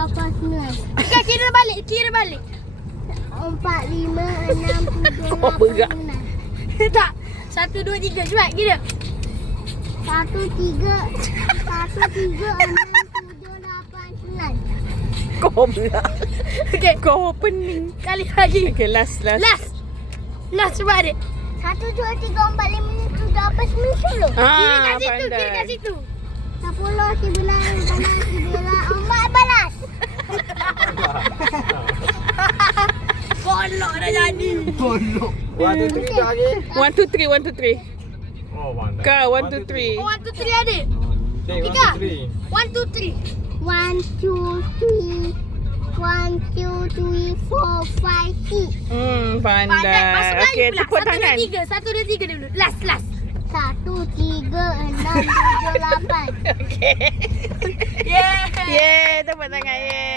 lapan, sembilan. Kira balik. 4, 5, 6, 7, Kau 8, berat. 9. Tak. 1, 2, 3. Cepat kira. 1, 3, 6, 7, 8, 9. Kau berat. Okey. Kau pening. Kali lagi. Okay, last. Last cepat adik. 1, 2, 3, 4, 5, 6, 7, 8, 9, 10. Kira kat situ. Pandai. Kira kat situ. 10, 11, 12, 14. Kolok dah jadi. Tolong. 1, 2, 3 lagi. 1, 2, 3, 1, 2, 3. Oh, pandai. Kau 1, 2, 3. 1, 2, 3 adik. Okay, 1, Tiga. 2, 3. 1, 2, 3. 1, 2, 3. 1, 2, 3, 4, 5, 6. Pandai. Masuk Pandai. lagi Okay, pula. tepuk tangan. 1, 2, 3 dulu. Last. 1, 3, 6, 7, 8. Okay. Yeah. Yeay, tepuk tangan. Yeay.